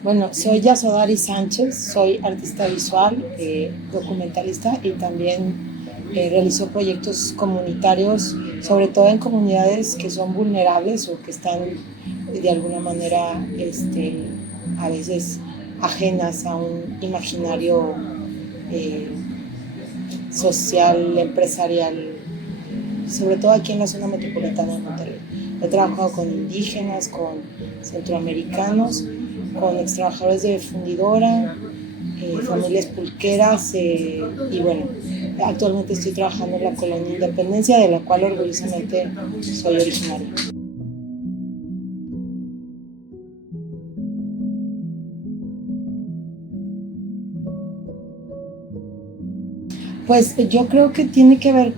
Bueno, soy Yasodari Sánchez, soy artista visual, documentalista y también realizo proyectos comunitarios, sobre todo en comunidades que son vulnerables o que están de alguna manera a veces ajenas a un imaginario eh, social, empresarial, sobre todo aquí en la zona metropolitana de Monterrey. He trabajado con indígenas, con centroamericanos, con ex trabajadores de fundidora, familias pulqueras y bueno, actualmente estoy trabajando en la colonia Independencia, de la cual orgullosamente soy originaria. Pues yo creo que tiene que ver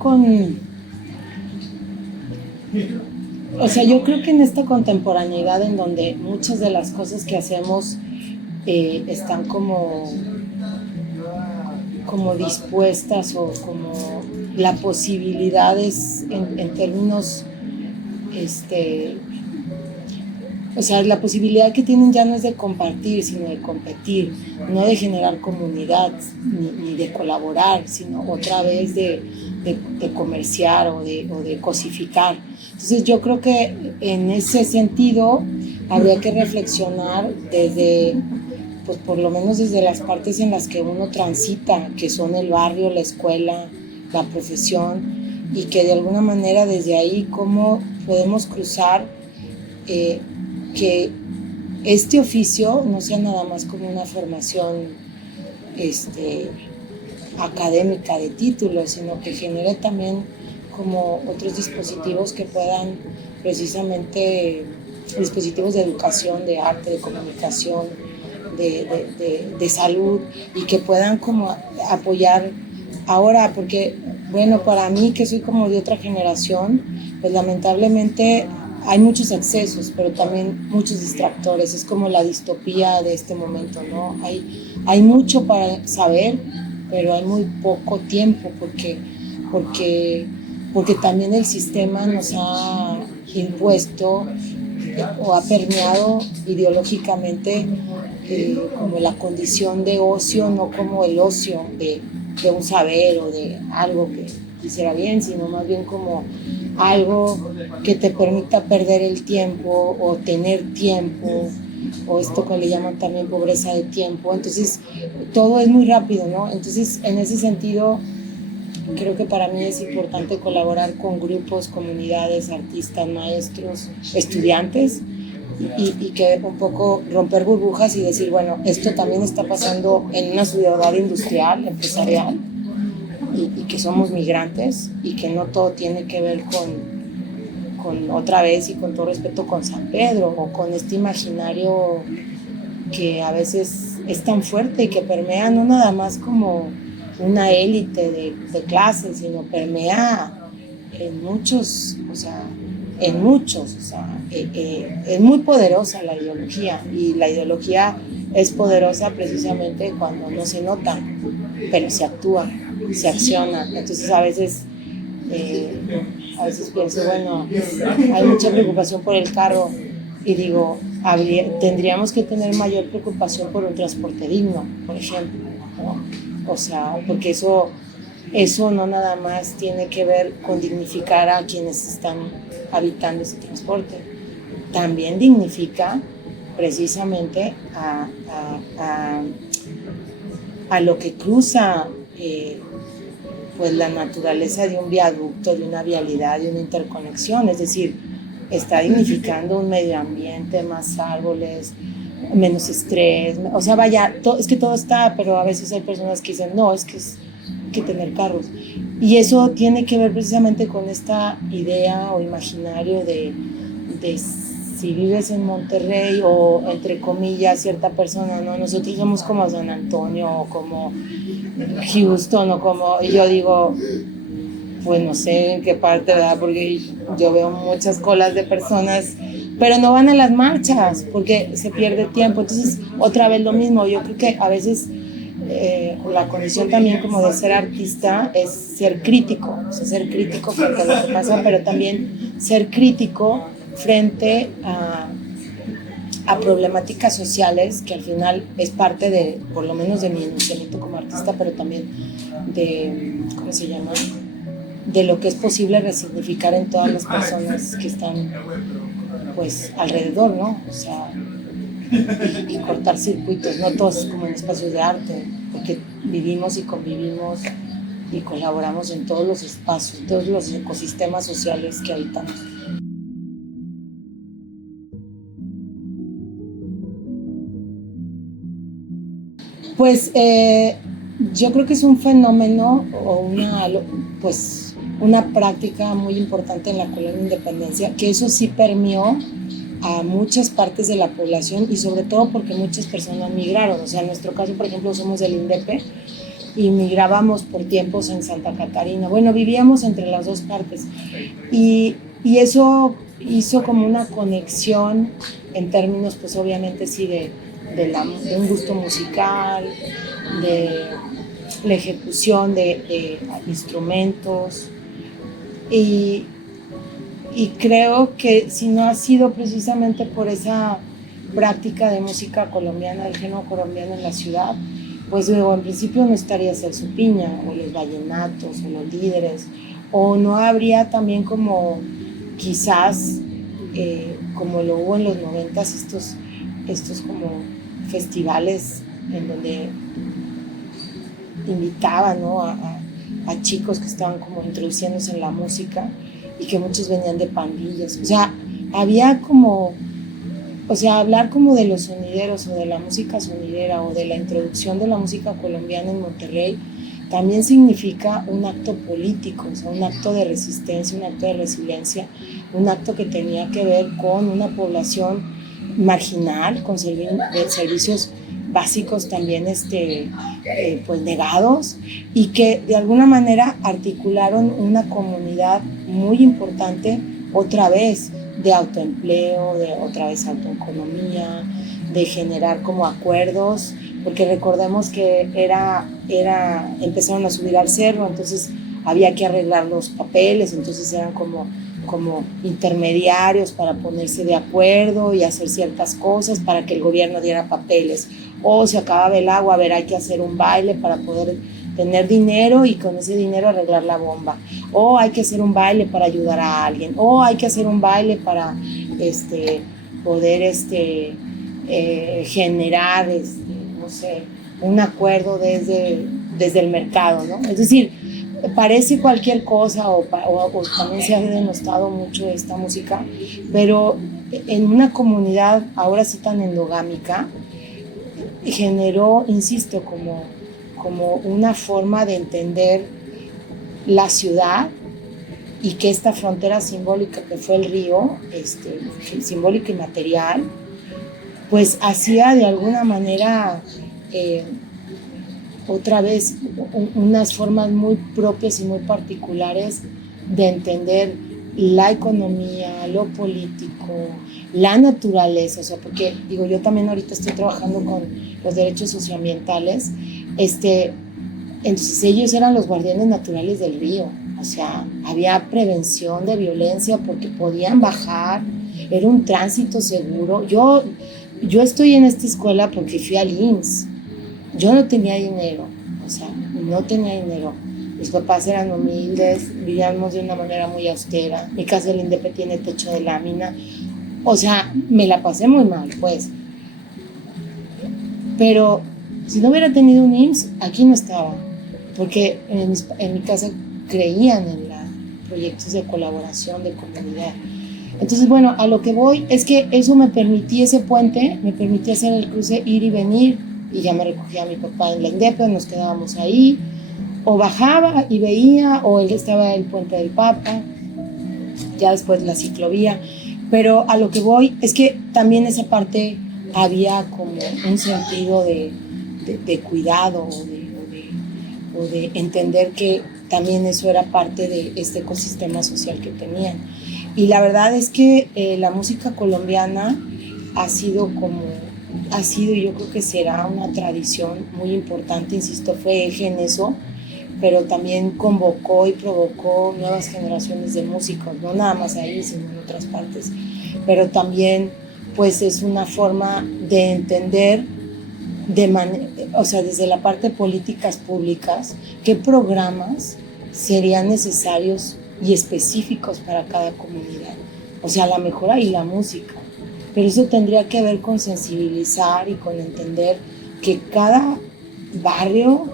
yo creo que en esta contemporaneidad en donde muchas de las cosas que hacemos están como dispuestas o como la posibilidad es en términos, la posibilidad que tienen ya no es de compartir, sino de competir, no de generar comunidad ni de colaborar, sino otra vez de comerciar o de cosificar. Entonces yo creo que en ese sentido habría que reflexionar desde, pues por lo menos desde las partes en las que uno transita, que son el barrio, la escuela, la profesión, y que de alguna manera desde ahí cómo podemos cruzar que este oficio no sea nada más como una formación académica de títulos, sino que genere también como otros dispositivos que puedan precisamente, dispositivos de educación, de arte, de comunicación, de salud, y que puedan como apoyar ahora, porque bueno, para mí que soy como de otra generación, pues lamentablemente hay muchos excesos, pero también muchos distractores, es como la distopía de este momento, ¿no? Hay mucho para saber, pero hay muy poco tiempo porque también el sistema nos ha impuesto o ha permeado ideológicamente como la condición de ocio, no como el ocio de un saber o de algo que hiciera bien, sino más bien como algo que te permita perder el tiempo o tener tiempo, o esto que le llaman también pobreza de tiempo. Entonces todo es muy rápido, ¿no? Entonces en ese sentido creo que para mí es importante colaborar con grupos, comunidades, artistas, maestros, estudiantes, y que un poco romper burbujas y decir, bueno, esto también está pasando en una ciudad industrial, empresarial, y que somos migrantes y que no todo tiene que ver con otra vez y con todo respeto con San Pedro o con este imaginario que a veces es tan fuerte y que permea no nada más como una élite de clases, sino permea en muchos, es muy poderosa la ideología, y la ideología es poderosa precisamente cuando no se nota, pero se actúa, se acciona. Entonces a veces pienso, bueno, hay mucha preocupación por el carro y digo, tendríamos que tener mayor preocupación por un transporte digno, por ejemplo, ¿no? O sea, porque eso no nada más tiene que ver con dignificar a quienes están habitando ese transporte, también dignifica precisamente a lo que cruza pues la naturaleza de un viaducto, de una vialidad, de una interconexión, es decir, está dignificando un medio ambiente, más árboles, menos estrés, o sea, vaya, es que todo está, pero a veces hay personas que dicen, no, es que hay que tener carros. Y eso tiene que ver precisamente con esta idea o imaginario de si vives en Monterrey o, entre comillas, cierta persona, ¿no? Nosotros somos como San Antonio o como Houston o como, y yo digo, pues no sé en qué parte, ¿verdad? Porque yo veo muchas colas de personas, pero no van a las marchas porque se pierde tiempo. Entonces, otra vez lo mismo, yo creo que a veces la condición también como de ser artista es ser crítico, o sea, ser crítico frente a lo que pasa, pero también ser crítico frente a problemáticas sociales, que al final es parte de, por lo menos de mi enunciamiento como artista, pero también de, ¿cómo se llama?, de lo que es posible resignificar en todas las personas que están pues alrededor, ¿no? O sea, y cortar circuitos, no todos como en espacios de arte, porque vivimos y convivimos y colaboramos en todos los espacios, todos los ecosistemas sociales que habitamos. Pues yo creo que es un fenómeno o pues, una práctica muy importante en la colonia Independencia, que eso sí permeó a muchas partes de la población y sobre todo porque muchas personas migraron. O sea, en nuestro caso, por ejemplo, somos del INDEP y migrábamos por tiempos en Santa Catarina. Bueno, vivíamos entre las dos partes y eso hizo como una conexión en términos, pues obviamente sí, de un gusto musical, de la ejecución de instrumentos y creo que si no ha sido precisamente por esa práctica de música colombiana, del género colombiano en la ciudad, pues luego en principio no estaría Celso Piña o los vallenatos o los líderes, o no habría también como quizás como lo hubo en los 90s estos como festivales en donde invitaban, ¿no?, a chicos que estaban como introduciéndose en la música y que muchos venían de pandillas. O sea, había como, o sea, hablar como de los sonideros o de la música sonidera o de la introducción de la música colombiana en Monterrey también significa un acto político, o sea, un acto de resistencia, un acto de resiliencia, un acto que tenía que ver con una población marginal, con servicios básicos también pues negados, y que de alguna manera articularon una comunidad muy importante otra vez de autoempleo, de otra vez autoeconomía, de generar como acuerdos, porque recordemos que empezaron a subir al cerro, entonces había que arreglar los papeles, entonces eran como intermediarios para ponerse de acuerdo y hacer ciertas cosas para que el gobierno diera papeles. O se acababa el agua, a ver, hay que hacer un baile para poder tener dinero y con ese dinero arreglar la bomba. O hay que hacer un baile para ayudar a alguien. O hay que hacer un baile para poder generar, no sé, un acuerdo desde el mercado, ¿no? Es decir, parece cualquier cosa o también se ha denostado mucho esta música, pero en una comunidad ahora sí tan endogámica generó, insisto, como una forma de entender la ciudad y que esta frontera simbólica que fue el río, simbólica y material, pues hacía de alguna manera otra vez unas formas muy propias y muy particulares de entender la economía, lo político, la naturaleza, o sea, porque digo, yo también ahorita estoy trabajando con los derechos socioambientales, entonces ellos eran los guardianes naturales del río, o sea, había prevención de violencia porque podían bajar, era un tránsito seguro. Yo estoy en esta escuela porque fui al IMSS. Yo no tenía dinero, o sea, no tenía dinero. Mis papás eran humildes, vivíamos de una manera muy austera. Mi casa del INDEP tiene techo de lámina. O sea, me la pasé muy mal, pues. Pero si no hubiera tenido un IMSS, aquí no estaba. Porque en mi casa creían en los proyectos de colaboración, de comunidad. Entonces, bueno, a lo que voy es que eso me permitía, ese puente, me permitía hacer el cruce, ir y venir. Y ya me recogía mi papá en la INDEP, nos quedábamos ahí, o bajaba y veía, o él estaba en el Puente del Papa, ya después la ciclovía, pero a lo que voy es que también esa parte había como un sentido de cuidado o de entender que también eso era parte de este ecosistema social que tenían. Y la verdad es que la música colombiana ha sido y yo creo que será una tradición muy importante, insisto, fue eje en eso, pero también convocó y provocó nuevas generaciones de músicos, no nada más ahí, sino en otras partes, pero también pues es una forma de entender, o sea, desde la parte de políticas públicas, qué programas serían necesarios y específicos para cada comunidad. O sea, la mejora y la música. Pero eso tendría que ver con sensibilizar y con entender que cada barrio,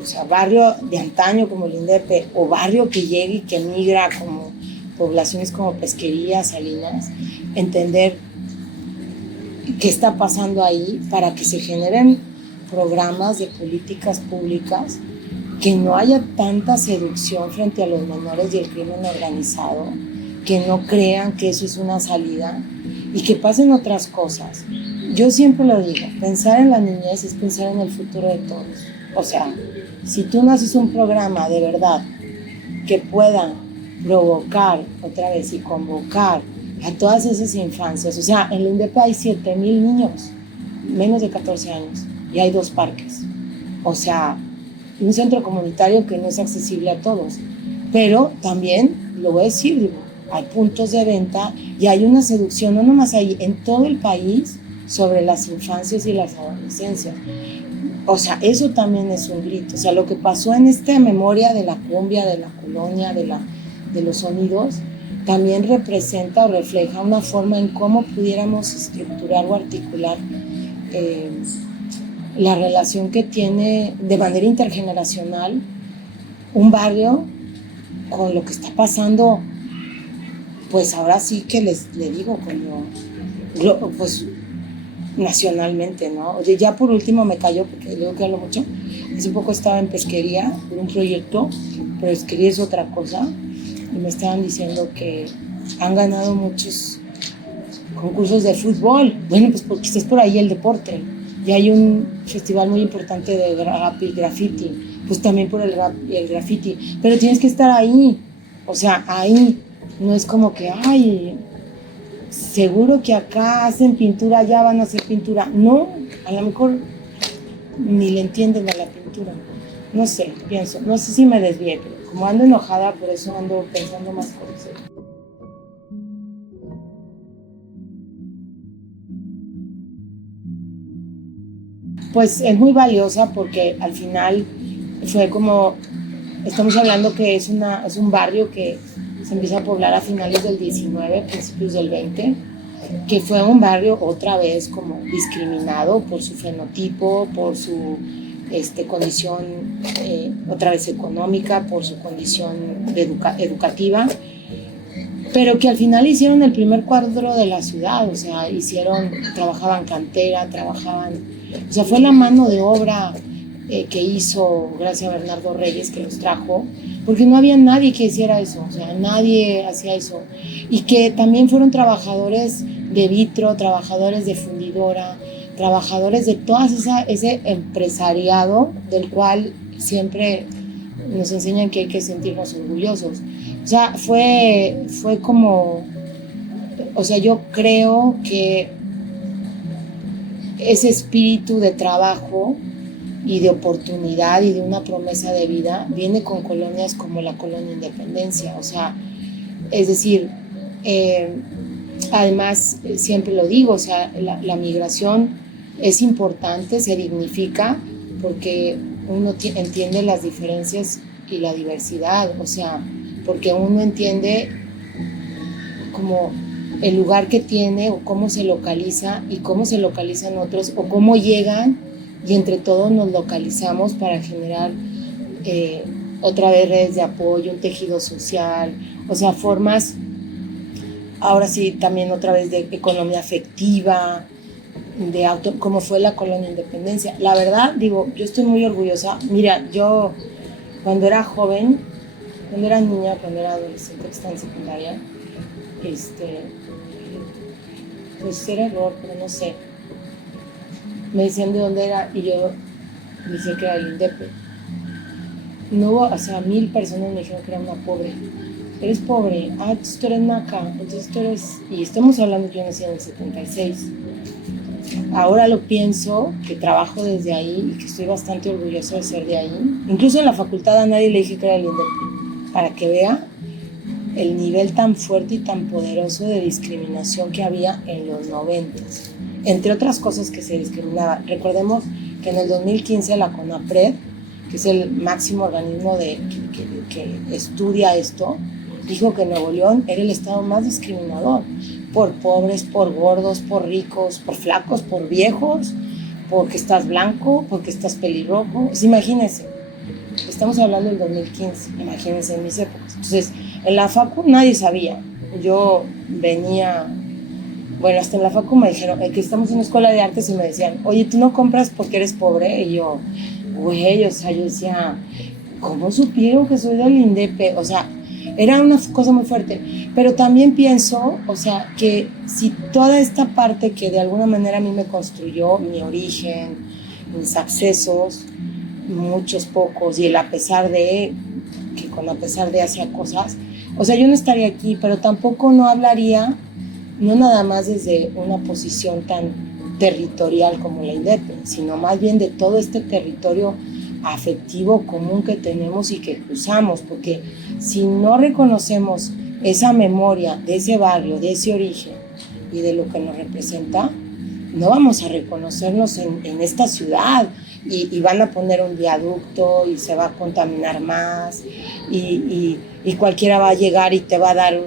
o sea, barrio de antaño como el INDEP, o barrio que llegue y que migra como poblaciones como Pesquería, Salinas, entender qué está pasando ahí para que se generen programas de políticas públicas, que no haya tanta seducción frente a los menores y el crimen organizado, que no crean que eso es una salida y que pasen otras cosas. Yo siempre lo digo, pensar en la niñez es pensar en el futuro de todos. O sea, si tú no haces un programa de verdad que pueda provocar otra vez y convocar a todas esas infancias, o sea, en la INDEP hay 7,000 niños, menos de 14 años, y hay 2 parques. O sea, un centro comunitario que no es accesible a todos. Pero también, lo voy a decir, digo, hay puntos de venta y hay una seducción, no nomás ahí, en todo el país, sobre las infancias y las adolescencias. O sea, eso también es un grito. O sea, lo que pasó en esta memoria de la cumbia, de la colonia, de los sonidos, también representa o refleja una forma en cómo pudiéramos estructurar o articular la relación que tiene de manera intergeneracional un barrio con lo que está pasando, pues ahora sí que le digo, como pues nacionalmente, ¿no? O sea, ya por último me cayó, porque digo que hablo mucho, hace poco estaba en Pesquería por un proyecto, pero Pesquería es otra cosa, y me estaban diciendo que han ganado muchos concursos de fútbol. Bueno, pues porque es por ahí el deporte, y hay un festival muy importante de rap y graffiti, pues también por el rap y el graffiti, pero tienes que estar ahí, o sea, ahí, no es como que, ay, seguro que acá hacen pintura, allá van a hacer pintura. No, a lo mejor ni le entienden a la pintura. No sé, pienso, no sé si me desvié, pero como ando enojada, por eso ando pensando más cosas. Pues es muy valiosa porque al final fue como, estamos hablando que es un barrio que se empieza a poblar a finales del 19, principios del 20, que fue un barrio otra vez como discriminado por su fenotipo, por su condición otra vez económica, por su condición educativa, pero que al final hicieron el primer cuadro de la ciudad, o sea, trabajaban cantera, o sea, fue la mano de obra que hizo, gracias a Bernardo Reyes, que los trajo, porque no había nadie que hiciera eso, o sea, nadie hacía eso, y que también fueron trabajadores de vitro, trabajadores de fundidora, trabajadores de todo ese empresariado del cual siempre nos enseñan que hay que sentirnos orgullosos. O sea, fue como, o sea, yo creo que ese espíritu de trabajo y de oportunidad y de una promesa de vida viene con colonias como la Colonia Independencia, o sea, es decir, además siempre lo digo, o sea, la migración es importante, se dignifica porque uno entiende las diferencias y la diversidad, o sea, porque uno entiende como el lugar que tiene o cómo se localiza y cómo se localizan otros o cómo llegan y entre todos nos localizamos para generar otra vez redes de apoyo, un tejido social, o sea, formas, ahora sí también otra vez de economía afectiva, como fue la Colonia Independencia. La verdad, digo, yo estoy muy orgullosa. Mira, yo cuando era joven, cuando era niña, cuando era adolescente, que estaba en secundaria, pues era error, pero no sé. Me decían de dónde era y yo decía que era el INDEP. No hubo, o sea, 1,000 personas me dijeron que era una pobre. Eres pobre, entonces tú eres naca, entonces tú eres... Y estamos hablando que yo nací en el 76. Ahora lo pienso, que trabajo desde ahí y que estoy bastante orgulloso de ser de ahí. Incluso en la facultad a nadie le dije que era el INDEP, para que vea el nivel tan fuerte y tan poderoso de discriminación que había en los 90, entre otras cosas que se discriminaba. Recordemos que en el 2015 la CONAPRED, que es el máximo organismo que estudia esto, dijo que Nuevo León era el estado más discriminador, por pobres, por gordos, por ricos, por flacos, por viejos, porque estás blanco, porque estás pelirrojo. Pues imagínense, estamos hablando del 2015, imagínense en mis épocas. Entonces, en la facu nadie sabía. Yo venía, bueno, hasta en la facu me dijeron que estamos en una escuela de artes y me decían, oye, ¿tú no compras porque eres pobre? Y yo, güey, o sea, yo decía, ¿cómo supieron que soy del INDEP? O sea, era una cosa muy fuerte. Pero también pienso, o sea, que si toda esta parte que de alguna manera a mí me construyó, mi origen, mis accesos, muchos, pocos, y el a pesar de, que con a pesar de hacía cosas, o sea, yo no estaría aquí, pero tampoco no hablaría, no nada más desde una posición tan territorial como la INDEP, sino más bien de todo este territorio afectivo común que tenemos y que cruzamos, porque si no reconocemos esa memoria de ese barrio, de ese origen y de lo que nos representa, no vamos a reconocernos en esta ciudad y van a poner un viaducto y se va a contaminar más y cualquiera va a llegar y te va a dar,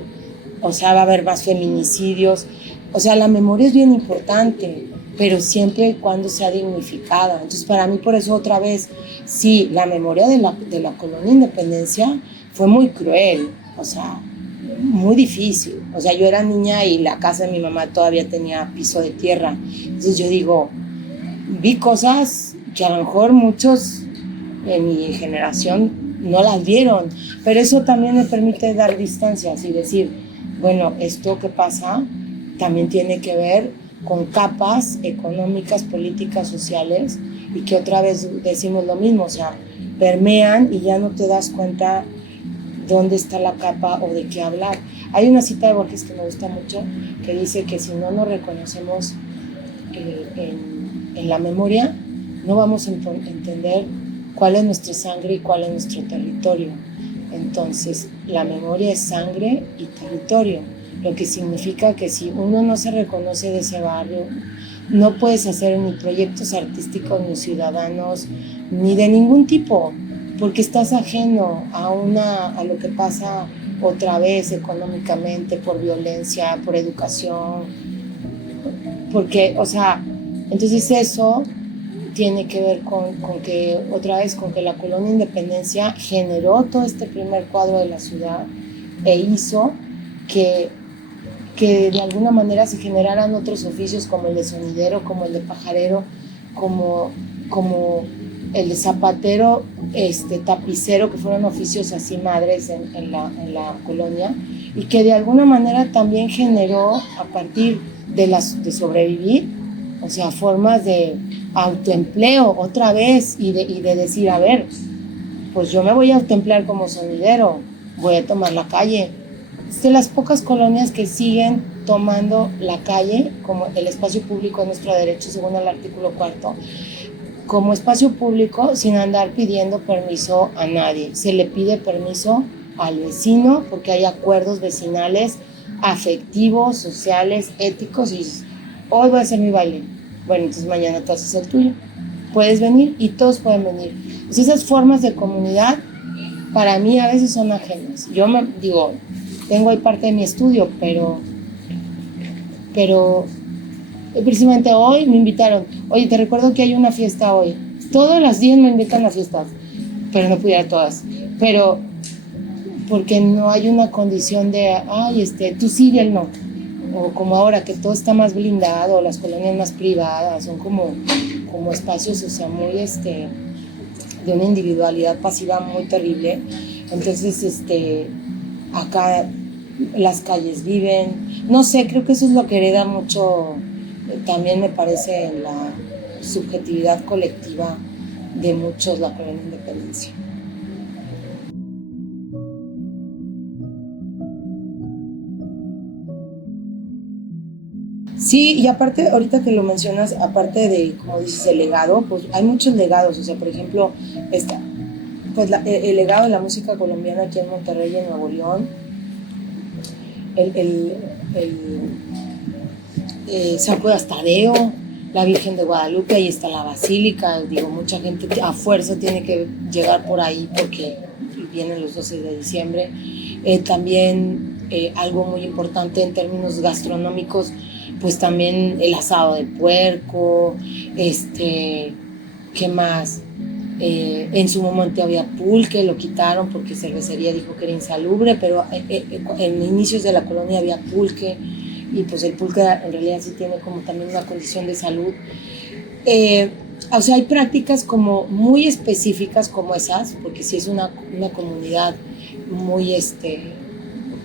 o sea, va a haber más feminicidios. O sea, la memoria es bien importante, pero siempre y cuando sea dignificada. Entonces, para mí, por eso otra vez, sí, la memoria de la colonia Independencia fue muy cruel, o sea, muy difícil. O sea, yo era niña y la casa de mi mamá todavía tenía piso de tierra. Entonces yo digo, vi cosas que a lo mejor muchos de mi generación no las vieron, pero eso también me permite dar distancias y decir, bueno, esto que pasa también tiene que ver con capas económicas, políticas, sociales, y que otra vez decimos lo mismo, o sea, permean y ya no te das cuenta dónde está la capa o de qué hablar. Hay una cita de Borges que me gusta mucho, que dice que si no nos reconocemos en la memoria, no vamos a entender cuál es nuestra sangre y cuál es nuestro territorio. Entonces, la memoria es sangre y territorio, lo que significa que si uno no se reconoce de ese barrio, no puedes hacer ni proyectos artísticos, ni ciudadanos, ni de ningún tipo, porque estás ajeno a lo que pasa otra vez económicamente, por violencia, por educación, porque, o sea, entonces eso tiene que ver con que, otra vez, con que la colonia Independencia generó todo este primer cuadro de la ciudad e hizo que de alguna manera se generaran otros oficios como el de sonidero, como el de pajarero, como el de zapatero, tapicero, que fueron oficios así madres en la colonia, y que de alguna manera también generó, a partir de sobrevivir, o sea, formas de autoempleo otra vez y de decir, a ver, pues yo me voy a autoemplear como sonidero, voy a tomar la calle. Es de las pocas colonias que siguen tomando la calle como el espacio público de nuestro derecho, según el artículo 4, como espacio público sin andar pidiendo permiso a nadie. Se le pide permiso al vecino porque hay acuerdos vecinales, afectivos, sociales, éticos, y hoy voy a hacer mi baile. Bueno, entonces mañana tú haces el tuyo. Puedes venir y todos pueden venir. Pues esas formas de comunidad para mí a veces son ajenas. Yo me digo, tengo ahí parte de mi estudio, pero precisamente hoy me invitaron. Oye, te recuerdo que hay una fiesta hoy. Todas las 10 me invitan a fiestas, pero no pudiera todas. Pero porque no hay una condición de, ay, tú sí y él no. O como ahora que todo está más blindado, las colonias más privadas, son como espacios, o sea, muy de una individualidad pasiva muy terrible. Entonces, acá las calles viven, no sé, creo que eso es lo que hereda mucho, también me parece, en la subjetividad colectiva de muchos, la colonia Independencia. Sí, y aparte, ahorita que lo mencionas, aparte de, como dices, el legado, pues hay muchos legados, o sea, por ejemplo, pues el legado de la música colombiana aquí en Monterrey y en Nuevo León, San Judas Tadeo, la Virgen de Guadalupe, ahí está la Basílica, digo, mucha gente a fuerza tiene que llegar por ahí porque vienen los 12 de diciembre. También algo muy importante en términos gastronómicos, pues también el asado de puerco, ¿qué más? En su momento había pulque, lo quitaron porque cervecería dijo que era insalubre, pero en inicios de la colonia había pulque, y pues el pulque en realidad sí tiene como también una condición de salud. O sea, hay prácticas como muy específicas como esas, porque sí es una comunidad muy,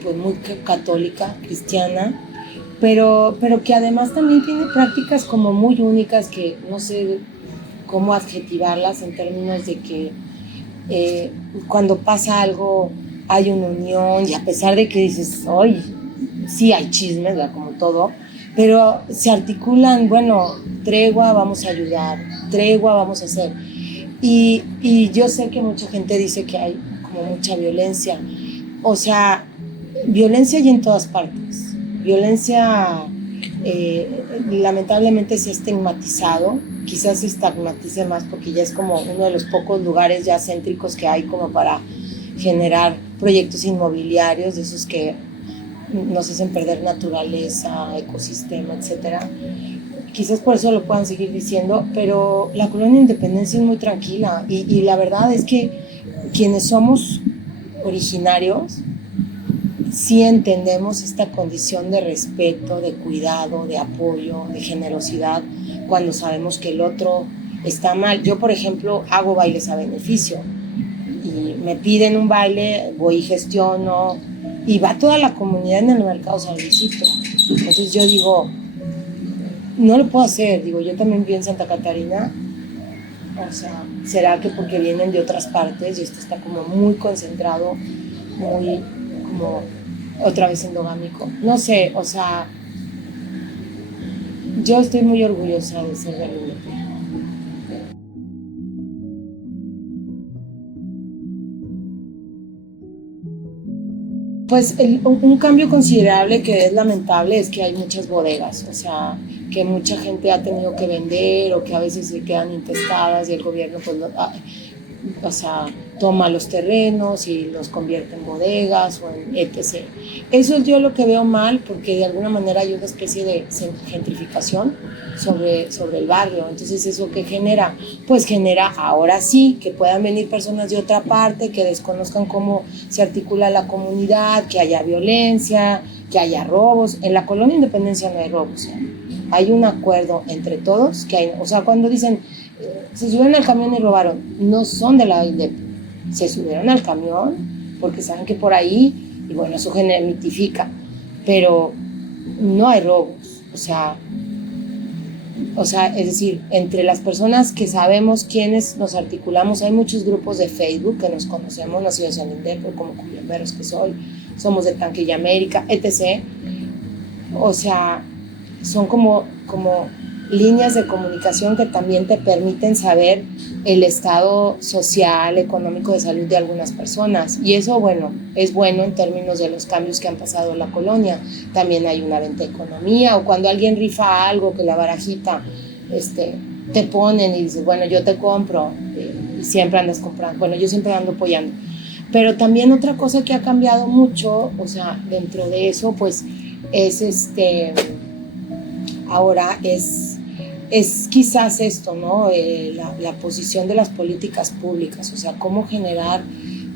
pues muy católica, cristiana, pero que además también tiene prácticas como muy únicas que no sé cómo adjetivarlas en términos de que cuando pasa algo hay una unión, y a pesar de que dices, oye, sí hay chismes, ¿verdad? Como todo, pero se articulan, bueno, tregua, vamos a ayudar, tregua, vamos a hacer. Y yo sé que mucha gente dice que hay como mucha violencia, o sea, violencia hay en todas partes, violencia lamentablemente se ha estigmatizado, quizás se estigmatice más porque ya es como uno de los pocos lugares ya céntricos que hay como para generar proyectos inmobiliarios, de esos que nos hacen perder naturaleza, ecosistema, etcétera. Quizás por eso lo puedan seguir diciendo, pero la colonia Independencia es muy tranquila y la verdad es que quienes somos originarios sí entendemos esta condición de respeto, de cuidado, de apoyo, de generosidad, cuando sabemos que el otro está mal. Yo, por ejemplo, hago bailes a beneficio y me piden un baile, voy y gestiono, y va toda la comunidad en el mercado San Luisito. Entonces yo digo, no lo puedo hacer, digo, yo también vivo en Santa Catarina, o sea, será que porque vienen de otras partes y esto está como muy concentrado, muy como otra vez endogámico, no sé, o sea, yo estoy muy orgullosa de ser de Pues un cambio considerable que es lamentable es que hay muchas bodegas, o sea, que mucha gente ha tenido que vender o que a veces se quedan intestadas y el gobierno pues o sea, toma los terrenos y los convierte en bodegas o en etc. Eso es yo lo que veo mal porque de alguna manera hay una especie de gentrificación sobre el barrio. Entonces, ¿eso qué genera? Pues genera ahora sí que puedan venir personas de otra parte, que desconozcan cómo se articula la comunidad, que haya violencia, que haya robos. En la colonia Independencia no hay robos, ¿eh? Hay un acuerdo entre todos, que hay, o sea, cuando dicen se subieron al camión y robaron, no son de la INDEP, se subieron al camión porque saben que por ahí, y bueno, eso mitifica, pero no hay robos, es decir, entre las personas que sabemos quiénes nos articulamos, hay muchos grupos de Facebook que nos conocemos, nacidos en INDEP, como cumbiamberos que soy, somos de Tanquilla América, etc. O sea, son como líneas de comunicación que también te permiten saber el estado social, económico, de salud de algunas personas. Y eso, bueno, es bueno en términos de los cambios que han pasado en la colonia. También hay una venta de economía, o cuando alguien rifa algo, que la barajita, te ponen y dices, bueno, yo te compro, y siempre andas comprando. Bueno, yo siempre ando apoyando. Pero también otra cosa que ha cambiado mucho, o sea, dentro de eso, pues, es ahora es quizás esto, ¿no? La posición de las políticas públicas, o sea, cómo generar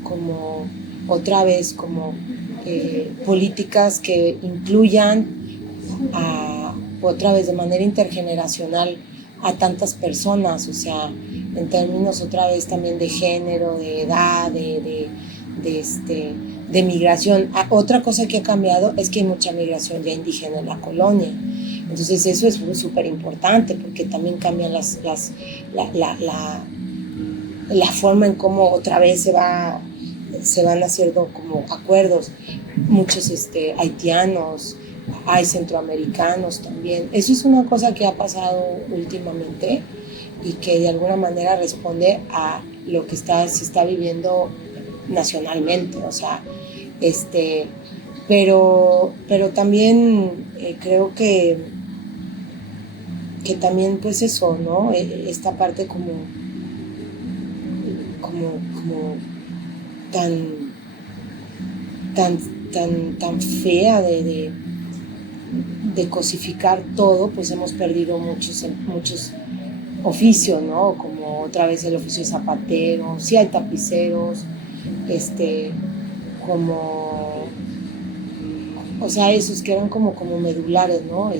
como otra vez como políticas que incluyan otra vez de manera intergeneracional a tantas personas, o sea, en términos otra vez también de género, de edad, de migración. Otra cosa que ha cambiado es que hay mucha migración ya indígena en la colonia. Entonces eso es súper importante porque también cambian la forma en cómo otra vez se van haciendo como acuerdos. Muchos haitianos, hay centroamericanos también. Eso es una cosa que ha pasado últimamente y que de alguna manera responde a lo que se está viviendo nacionalmente. O sea, pero también creo que también pues eso, ¿no? Esta parte como tan, tan, tan fea de cosificar todo, pues hemos perdido muchos oficios, ¿no? Como otra vez el oficio de zapatero, sí hay tapiceros, como, o sea, esos que eran como medulares, ¿no?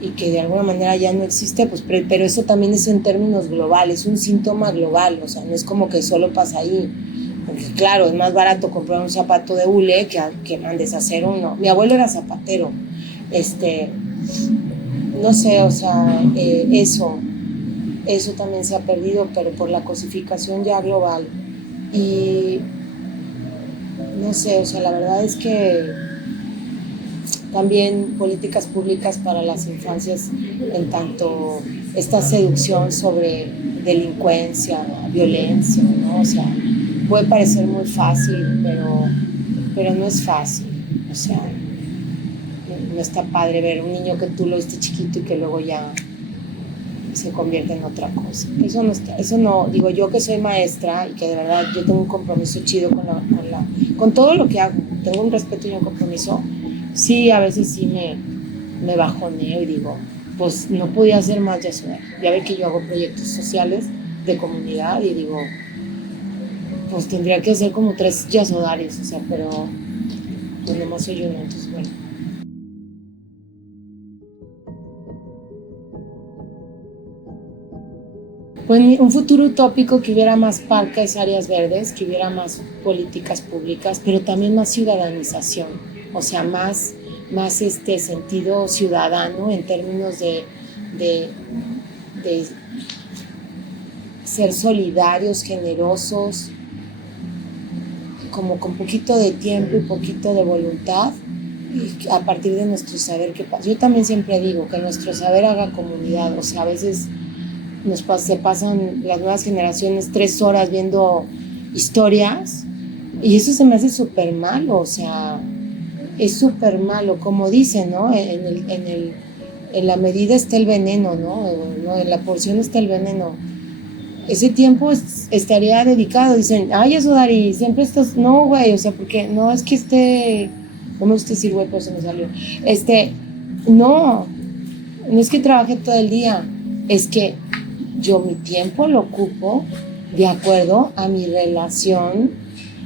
Y que de alguna manera ya no existe, pues, pero eso también es en términos globales, es un síntoma global, o sea, no es como que solo pasa ahí, porque claro, es más barato comprar un zapato de hule que mandes a hacer uno. Mi abuelo era zapatero, no sé, o sea, eso también se ha perdido, pero por la cosificación ya global. Y no sé, o sea, la verdad es que también políticas públicas para las infancias, en tanto esta seducción sobre delincuencia, violencia, ¿no? O sea, puede parecer muy fácil, pero no es fácil. O sea, no está padre ver un niño que tú lo viste chiquito y que luego ya se convierte en otra cosa. Eso no, digo yo que soy maestra y que de verdad yo tengo un compromiso chido con todo lo que hago, tengo un respeto y un compromiso. Sí, a veces sí me bajoneo y digo, pues no podía hacer más Yasodar. Ya ve que yo hago proyectos sociales de comunidad y digo, pues tendría que hacer como 3 Yasodares, o sea, pero pues nomás soy uno, entonces bueno. Pues un futuro utópico que hubiera más parques, áreas verdes, que hubiera más políticas públicas, pero también más ciudadanización, o sea, más este sentido ciudadano en términos de, de ser solidarios, generosos, como con poquito de tiempo y poquito de voluntad, y a partir de nuestro saber qué pasa. Yo también siempre digo que nuestro saber haga comunidad, o sea, a veces se pasan las nuevas generaciones 3 horas viendo historias y eso se me hace súper malo, o sea, es súper malo, como dicen, ¿no? En la medida está el veneno, ¿no? En la porción está el veneno. Ese tiempo estaría dedicado, dicen, ay, eso Dari, siempre estás, no, güey, o sea, porque no es que no me gusta decir güey, pero se me salió, no, no es que trabaje todo el día, es que yo mi tiempo lo ocupo de acuerdo a mi relación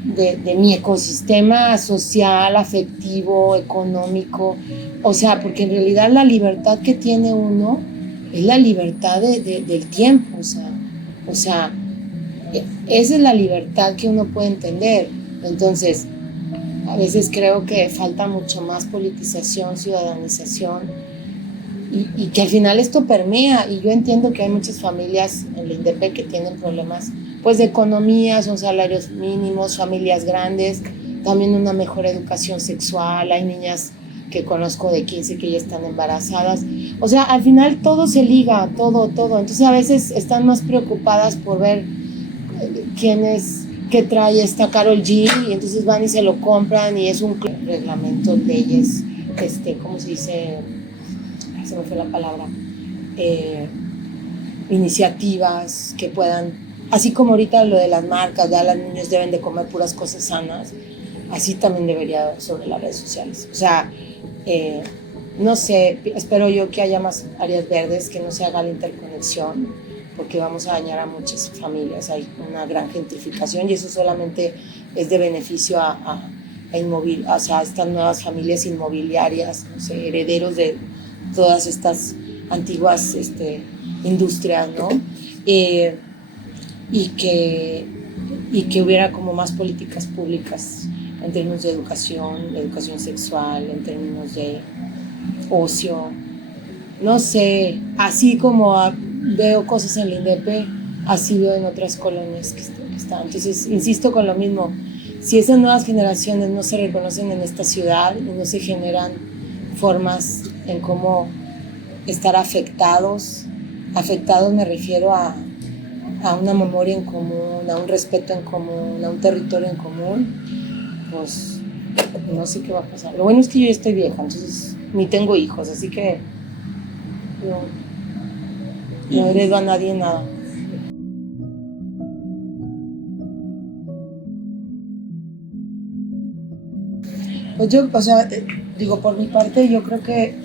de mi ecosistema social, afectivo, económico, o sea, porque en realidad la libertad que tiene uno es la libertad del tiempo, o sea, esa es la libertad que uno puede entender. Entonces, a veces creo que falta mucho más politización, ciudadanización, y que al final esto permea, y yo entiendo que hay muchas familias en la INDEP que tienen problemas pues de economía, son salarios mínimos, familias grandes, también una mejor educación sexual, hay niñas que conozco de 15 que ya están embarazadas, o sea, al final todo se liga, todo, entonces a veces están más preocupadas por ver qué trae esta Karol G, y entonces van y se lo compran y es un reglamento, leyes, ¿cómo se dice? Se me fue la palabra, iniciativas que puedan, así como ahorita lo de las marcas, ya los niños deben de comer puras cosas sanas, así también debería sobre las redes sociales. O sea, no sé, espero yo que haya más áreas verdes, que no se haga la interconexión, porque vamos a dañar a muchas familias, hay una gran gentrificación y eso solamente es de beneficio a o sea, estas nuevas familias inmobiliarias, no sé, herederos de todas estas antiguas industrias, ¿no? Y que hubiera como más políticas públicas en términos de educación sexual, en términos de ocio, no sé, así como veo cosas en la INDEP, así veo en otras colonias que están. Entonces, insisto con lo mismo, si esas nuevas generaciones no se reconocen en esta ciudad y no se generan formas en cómo estar afectados me refiero a una memoria en común, a un respeto en común, a un territorio en común, pues No sé qué va a pasar. Lo bueno es que yo ya estoy vieja, entonces ni tengo hijos, así que no heredo a nadie nada. Pues yo, o sea, digo, por mi parte, yo creo que,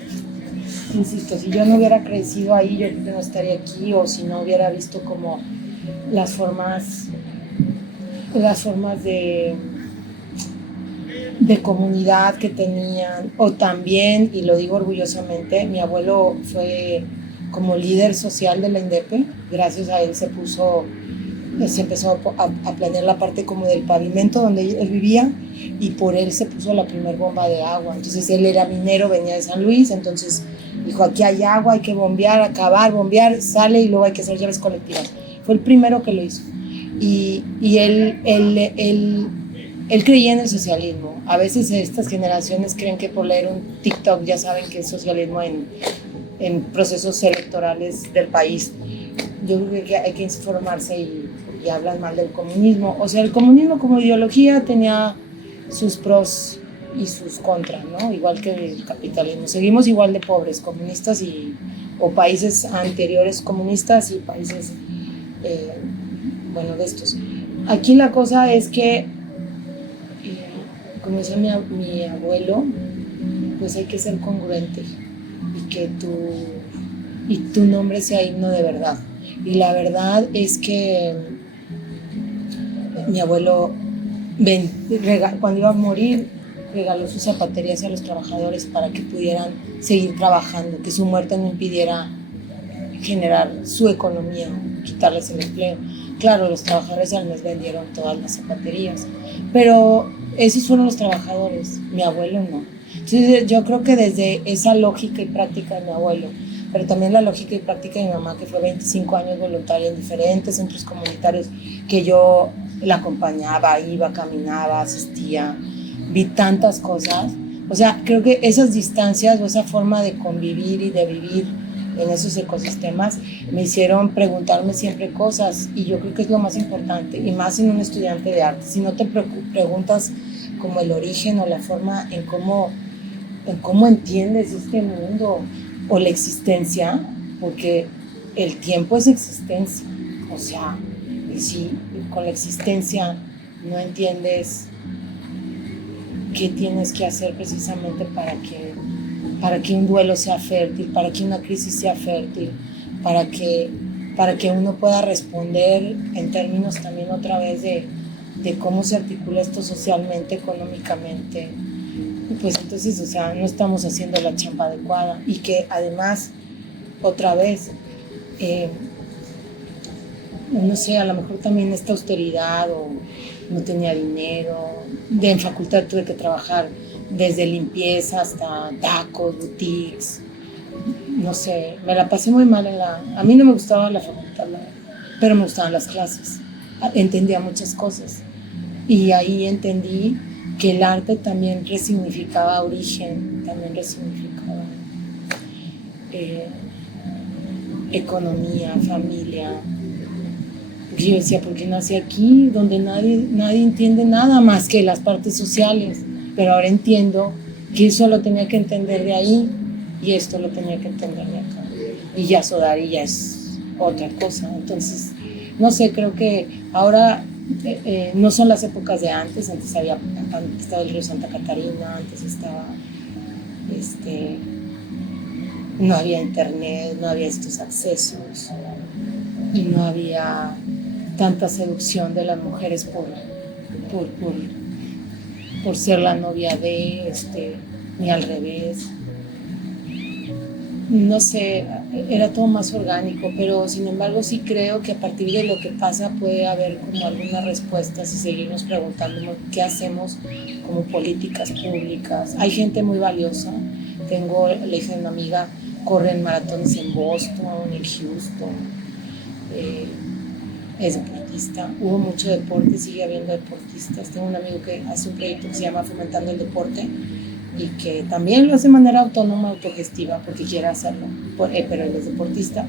insisto, si yo no hubiera crecido ahí, yo creo que no estaría aquí, o si no hubiera visto como las formas de comunidad que tenían, o también, y lo digo orgullosamente, mi abuelo fue como líder social de la INDEP, gracias a él se empezó a planear la parte como del pavimento donde él vivía, y por él se puso la primer bomba de agua. Entonces él era minero, venía de San Luis, entonces dijo, aquí hay agua, hay que bombear, acabar, bombear, sale y luego hay que hacer llaves colectivas. Fue el primero que lo hizo. Y él creía en el socialismo. A veces estas generaciones creen que por leer un TikTok ya saben que es socialismo en procesos electorales del país. Yo creo que hay que informarse y hablan mal del comunismo. O sea, el comunismo como ideología tenía sus pros y sus contras, ¿no? Igual que el capitalismo. Seguimos igual de pobres, comunistas o países anteriores comunistas y países, bueno, de estos. Aquí la cosa es que, como decía mi abuelo, pues hay que ser congruente y que tu nombre sea himno de verdad. Y la verdad es que mi abuelo, cuando iba a morir, regaló sus zapaterías a los trabajadores para que pudieran seguir trabajando, que su muerte no impidiera generar su economía, quitarles el empleo. Claro, los trabajadores al mes vendieron todas las zapaterías, pero esos fueron los trabajadores, mi abuelo no. Entonces yo creo que desde esa lógica y práctica de mi abuelo, pero también la lógica y práctica de mi mamá, que fue 25 años voluntaria en diferentes centros comunitarios, que yo la acompañaba, iba, caminaba, asistía, vi tantas cosas. O sea, creo que esas distancias o esa forma de convivir y de vivir en esos ecosistemas me hicieron preguntarme siempre cosas, y yo creo que es lo más importante, y más en un estudiante de arte. Si no te preguntas como el origen o la forma en cómo entiendes este mundo o la existencia, porque el tiempo es existencia, o sea, y si con la existencia no entiendes qué tienes que hacer precisamente para que un duelo sea fértil, para que una crisis sea fértil, para que uno pueda responder en términos también otra vez de cómo se articula esto socialmente, económicamente. Pues entonces, o sea, no estamos haciendo la chamba adecuada, y que además, otra vez, no sé, a lo mejor también esta austeridad, o no tenía dinero, en facultad tuve que trabajar desde limpieza hasta tacos, boutiques, no sé, me la pasé muy mal a mí no me gustaba la facultad, pero me gustaban las clases, entendía muchas cosas, y ahí entendí que el arte también resignificaba origen, también resignificaba economía, familia. Yo decía, ¿por qué nací aquí donde nadie entiende nada más que las partes sociales? Pero ahora entiendo que eso lo tenía que entender de ahí y esto lo tenía que entender de acá. Y ya Sodari ya es otra cosa. Entonces, no sé, creo que ahora no son las épocas de antes. Antes estaba el río Santa Catarina, antes estaba, no había internet, no había estos accesos y no había tanta seducción de las mujeres por ser la novia de, ni al revés. No sé, era todo más orgánico, pero sin embargo sí creo que a partir de lo que pasa puede haber como algunas respuestas y seguirnos preguntándonos qué hacemos como políticas públicas. Hay gente muy valiosa. Tengo la hija de una amiga, corren maratones en Boston, en Houston. Es deportista, hubo mucho deporte, sigue habiendo deportistas. Tengo un amigo que hace un proyecto que se llama Fomentando el Deporte y que también lo hace de manera autónoma, autogestiva, porque quiere hacerlo, pero él es deportista.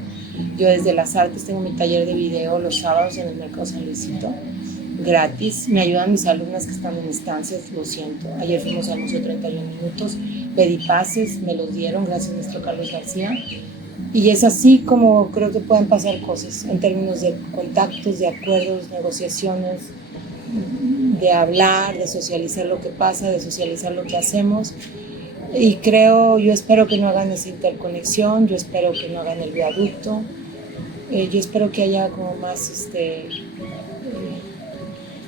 Yo desde las artes tengo mi taller de video los sábados en el Mercado San Luisito, gratis. Me ayudan mis alumnas que están en estancias, lo siento. Ayer fuimos al Museo 31 Minutos, pedí pases, me los dieron, gracias a nuestro Carlos García. Y es así como creo que pueden pasar cosas en términos de contactos, de acuerdos, negociaciones, de hablar, de socializar lo que pasa, de socializar lo que hacemos. Y yo espero que no hagan esa interconexión, yo espero que no hagan el viaducto, yo espero que haya como más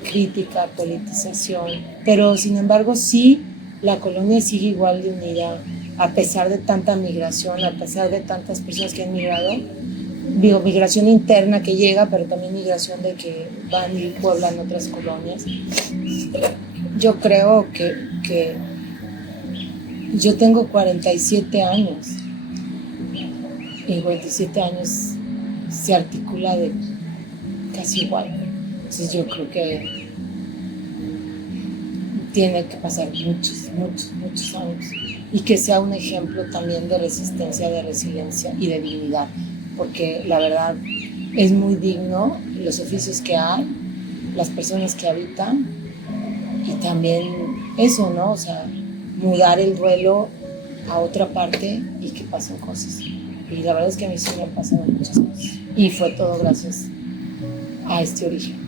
crítica, politización, pero sin embargo sí, la colonia sigue igual de unida, a pesar de tanta migración, a pesar de tantas personas que han migrado. Digo, migración interna que llega, pero también migración de que van y pueblan otras colonias. Yo creo que yo tengo 47 años y 47 años se articula de casi igual. Entonces yo creo que tiene que pasar muchos años y que sea un ejemplo también de resistencia, de resiliencia y de dignidad, porque la verdad es muy digno los oficios que hay, las personas que habitan y también eso, ¿no? O sea, mudar el duelo a otra parte y que pasen cosas. Y la verdad es que a mí sí me han pasado muchas cosas y fue todo gracias a este origen.